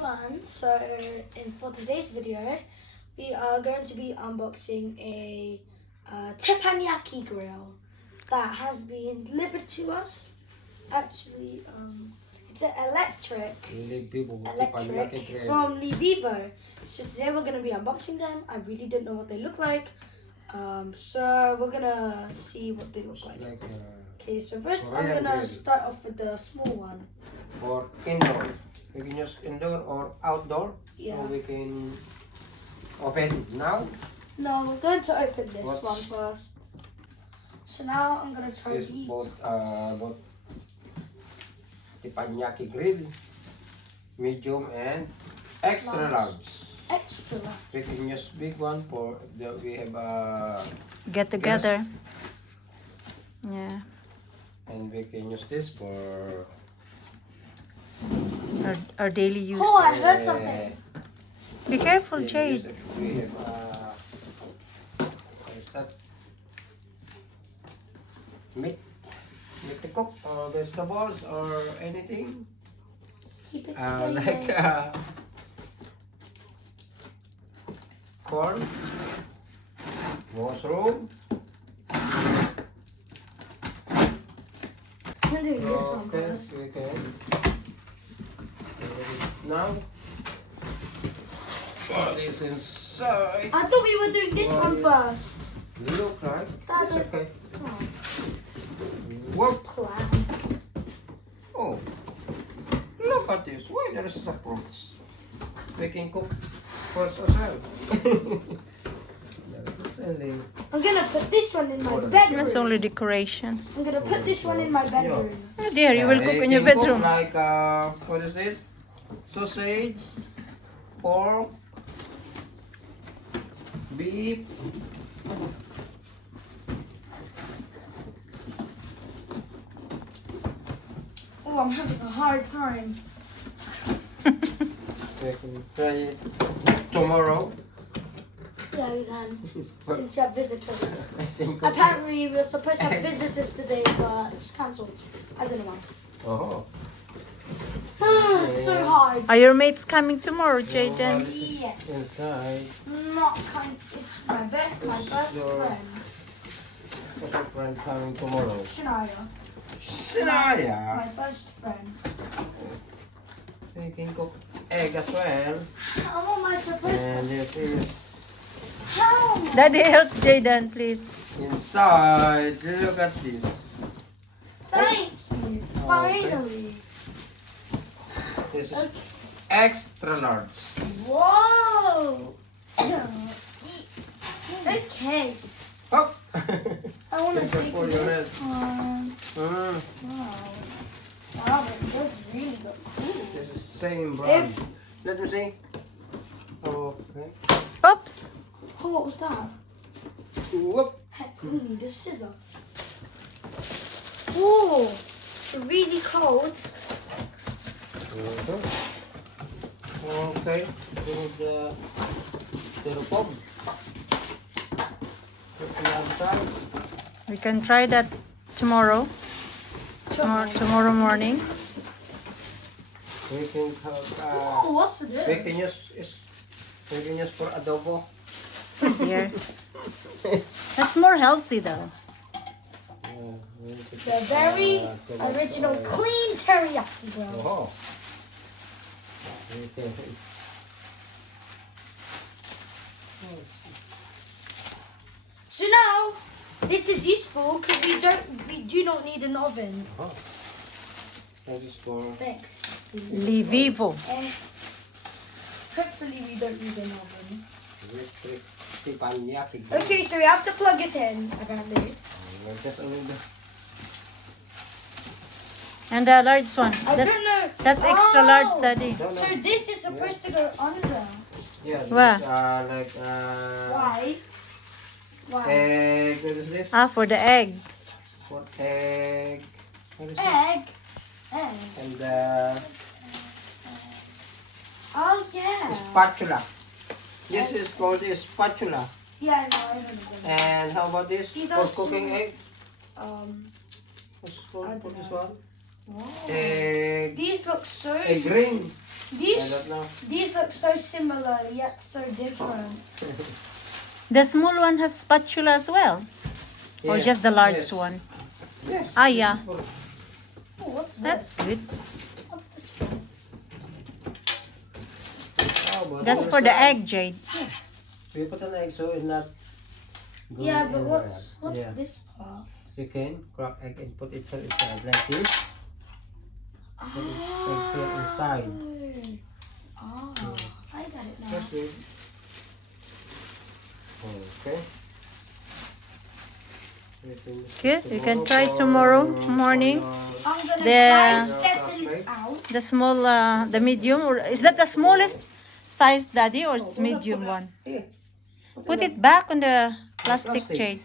everyone, for today's video we are going to be unboxing a Teppanyaki Grill that has been delivered to us. Actually, it's an electric from Vivo. So today we're going to be unboxing them. I really don't know what they look like, so we're going to see what they look like. Okay, so first I'm going to start off with the small one. For indoor. We can use indoor or outdoor. Yeah. So we can open now. No, we're going to open this one first. So now I'm going to try this these. both Teppanyaki Grill, medium and extra large. Extra large. We can use big one for we have a get together. Yeah. And we can use this for our daily use. Oh, I heard something. Be careful, Jade. We have is that meat to cook or vegetables or anything. Keep it Like corn, mushroom. I'm doing this one first. We can. Now, for this inside. I thought we were doing this one first. Look like That's it's okay. Oh, Whoop. plan. Oh, look at this. Why there is a fruits? We can cook first as well. I'm gonna put this one in my bedroom. That's only decoration. I'm gonna put this one in my bedroom. Oh dear, you will cook in your bedroom. Like what is this? Sausage, pork, beef. Oh, I'm having a hard time. We can try it tomorrow. Yeah, we can. Since you have visitors. Apparently, we were supposed to have visitors today, but it was cancelled. I don't know why. Oh. It's so hard. Are your mates coming tomorrow, Jaden? Yes. Inside. Not kind. It's my best friends. What's our friend coming tomorrow? Shania. Shania. My first friends. We can cook egg as well. How am I supposed And to? this is How? Daddy, help Jaden, please. inside. Look at this. Thank you. Finally. This is extra large. Whoa. Okay. Hop. I want to Take take for your this one. Mm. Wow. Wow, it does really look cool. This is same brand. If- Let me see. Okay. Oops. Oh, what was that? Whoop. Heck, we need a scissor. Oh, it's really cold. Okay. With the styrofoam. Put the other side. We can try that tomorrow. Tomorrow morning. We can have. Oh, what's We this? can use for adobo. Here. That's more healthy though. The very original clean teriyaki grill. Oh. Okay. So now, this is useful because we do not need an oven. Oh. That is for. Think. Vivo. Hopefully we don't need an oven. Electric Teppanyaki Grill. Okay, so we have to plug it in, apparently. Just only the. And the large one. I don't know. That's extra large, Oh! Daddy. No, no. So this is supposed to go under. Yeah. This What? like Why? Why? egg. What is this? Ah, for the egg. For egg. What is this? Egg. Egg. And Oh yeah. spatula. This is called a spatula. Yeah, I know. I heard of them. And how about this? These For are cooking small. egg? I What's called for don't this know. one? Whoa. Egg. These look so Egg ring. don't know. These look so similar yet so different. The small one has spatula as well? Or Yes, just the large yes. one? Yes. Ah, yeah. Oh, what's That's this? good. What's this for? Oh, but That's there's for the a- egg, Jade. We put an egg so it's not. Yeah, going but in what's there. Yeah. this part? You can crack egg and put it inside like this. Put it egg here inside. Oh, I got it now. That's good. Okay. Good. You can try tomorrow morning. I'm gonna The- try settle it out. The small, the medium, or is that the smallest size, Daddy, or medium one? Here. Put it back on the plastic, Plastic. Jade.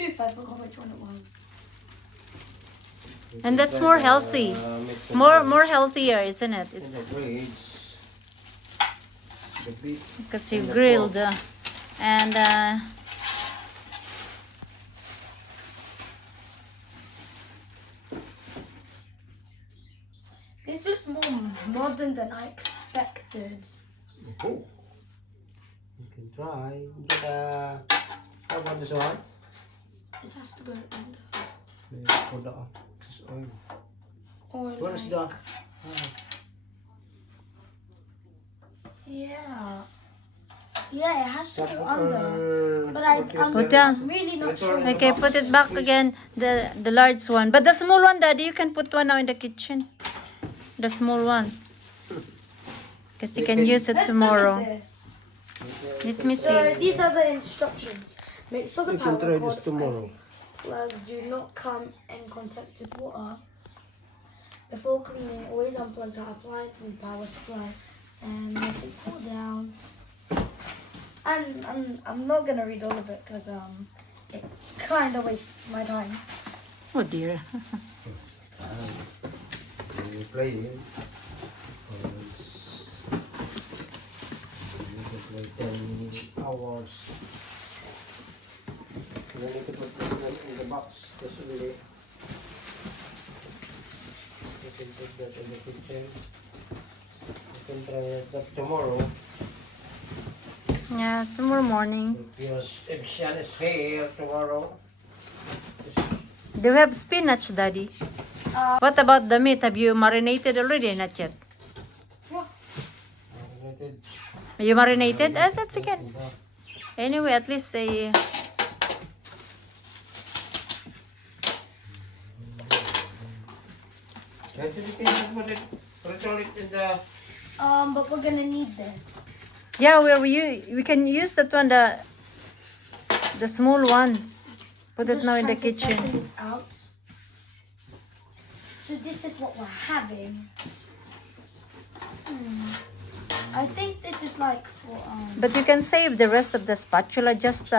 Oof, I forgot which one it was. And that's more healthy. More healthier, isn't it? In It's the fridge. The beef. because you grilled and This looks more modern than I expected. Oh. You can try. How about this one? This has to go under. For the oil. Or What is like, the? yeah. Yeah, it has to go under. Uh, But I'm Put down. really not sure. okay, put it back again. The large one, but the small one, Daddy, you can put one now in the kitchen. The small one, because you can use it Let's tomorrow. look at this. Let me So see. these are the instructions. Make sure the You can power try this cord tomorrow. plugs do not come in contact with water. Before cleaning, always unplug the appliance and power supply and let it cool down. And I'm not gonna read all of it because it kind of wastes my time. Oh dear. You play it. You can play 10 hours. You need to put them in the box. Just really. You can put that in the kitchen. You can try that tomorrow. Yeah, tomorrow morning. If Shan is here tomorrow. Do you have spinach, Daddy? What about the meat? Have you marinated already? Not yet. You marinated? That's again. Anyway, at least say. Actually, can you put it, roll it in the. But we're gonna need this. Yeah, we can use that one, the small ones. Put it Just now in the trying to kitchen. settle it out. So this is what we're having. I think this is like for But you can save the rest of the spatula, just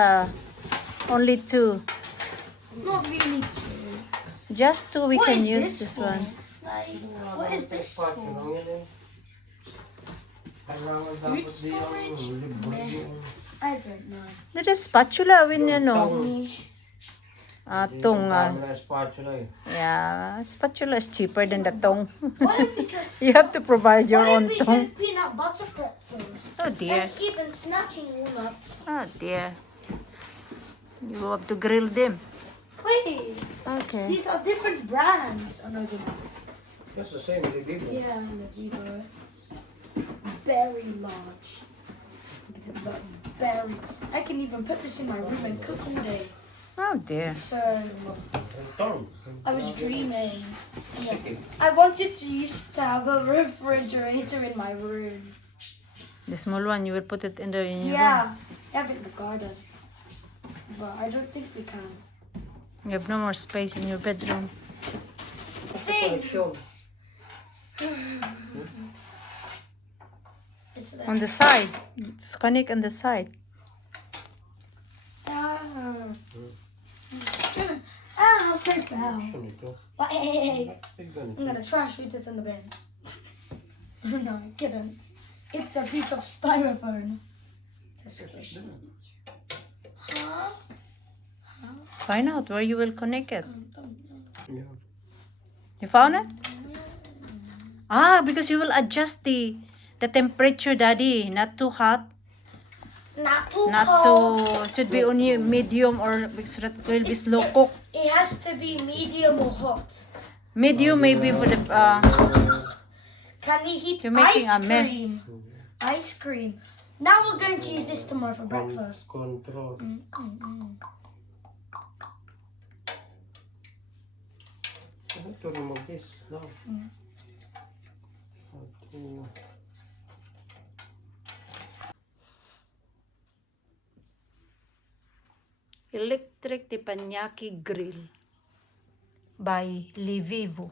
only two. not really two. Just two we What can is use this this for? one. Like, what is this for? Food storage? Meh. I don't know. That is spatula when you know. Tong. Spatula eh. Yeah, spatula is cheaper than the tong. What if we could? You have to provide your What own if we tong. could peanut butter pretzels? Oh dear. And even snacking walnuts. Oh dear. You have to grill them. Wait, Okay. these are different brands. Oh no, they're not. That's the same with the big one. Yeah, the Vivo. Very large. But very. I can even put this in my room and cook all day. Oh dear. So And tongue. I was dreaming. Yeah. Chicken. I wanted to used to have a refrigerator in my room. The small one, you will put it in your room. Yeah, I have it in the garden. But I don't think we can. You have no more space in your bedroom. Thing. Connection. It's there. On the side. It's connect on the side. Take down. Ganito. Hey. Big I'm ganito. gonna trash with this in the bin. No, I couldn't. It's a piece of styrofoam. It's a squish. Huh? Find out where you will connect it. Yeah. You found it? Ah, because you will adjust the temperature, Daddy. Not too hot. Not too Not cold. too, should be only medium or so that will be slow cook. It has to be medium or hot. Medium maybe for the, Can we heat You're making ice a mess. cream? Ice cream. Now we're going to use this tomorrow for breakfast. Control. I have to remove this now. How to- Electric Teppanyaki Grill by Livivo.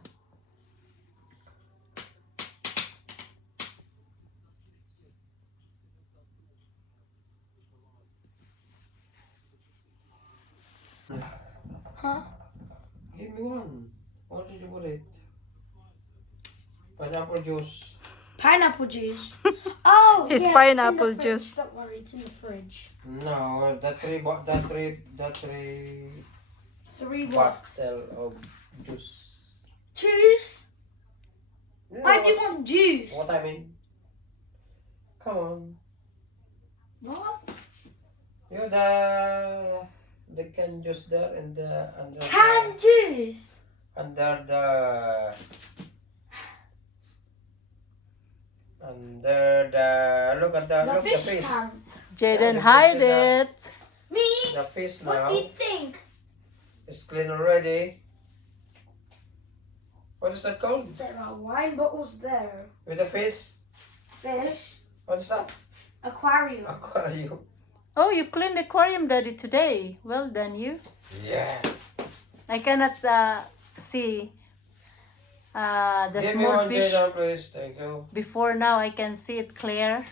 Huh? Give me one. What did you put it? Pineapple juice. Pineapple juice. Oh, His yeah, pineapple it's in the juice. fridge. Don't worry, it's in the fridge. No, that three Three what? bottle of juice. Juice? You know Why do you want juice? what I mean? Come on. What? You the can juice there and the under Canned juice? under the look at the The look the fish fish. can. Jaden, Yeah, hide the- it. Me? The fish What now do you think? is clean already. What is that called? There are wine bottles there. With the fish? Fish. What's that? Aquarium. Aquarium. Oh, you cleaned the aquarium, Daddy, today. Well done, you. Yeah. I cannot see the Give me small one fish. Jada, please. Thank you. Before now, I can see it clear.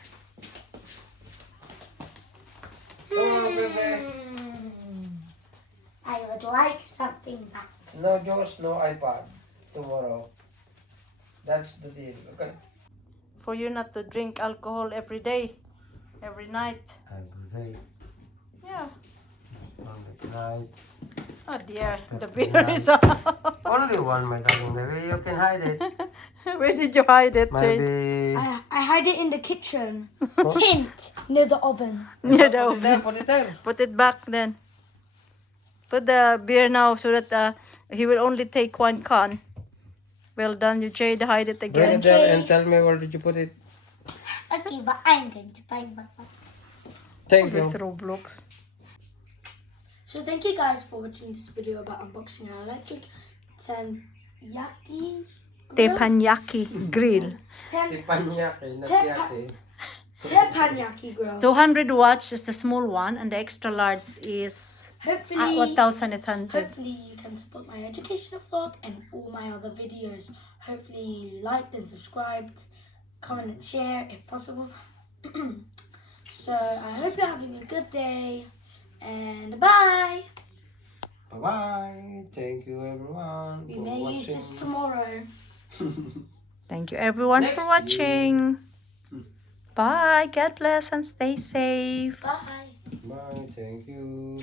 Come on, baby. I would like something back. No juice, no iPad. Tomorrow. That's the deal, okay? For you not to drink alcohol every day, every night. Every day. Yeah. Every night. Oh dear, the beer is out. Only one, my darling baby. You can hide it. Where did you hide it, Jade? Maybe. I hide it in the kitchen. Hint, near the oven. Near the Put it oven. there, put it there. Put it back then. Put the beer now so that he will only take one can. Well done, you Jade. Hide it Bring again. it there and tell me where did you put it. Okay, but I'm going to find my box. Thank This you. Roblox. So thank you guys for watching this video about unboxing an electric teppanyaki grill. Teppanyaki Grill. Teppanyaki, not Teppa- yaki. Teppanyaki grill. 200 watts is the small one, and the extra large is Hopefully, 1,800. hopefully you can support my educational vlog and all my other videos. Hopefully you liked and subscribed, comment and share if possible. So I hope you're having a good day and bye. Bye bye. Thank you everyone We for may use watching. this tomorrow. Thank you everyone Next for watching. Bye. God bless and stay safe. Bye. Bye. Thank you.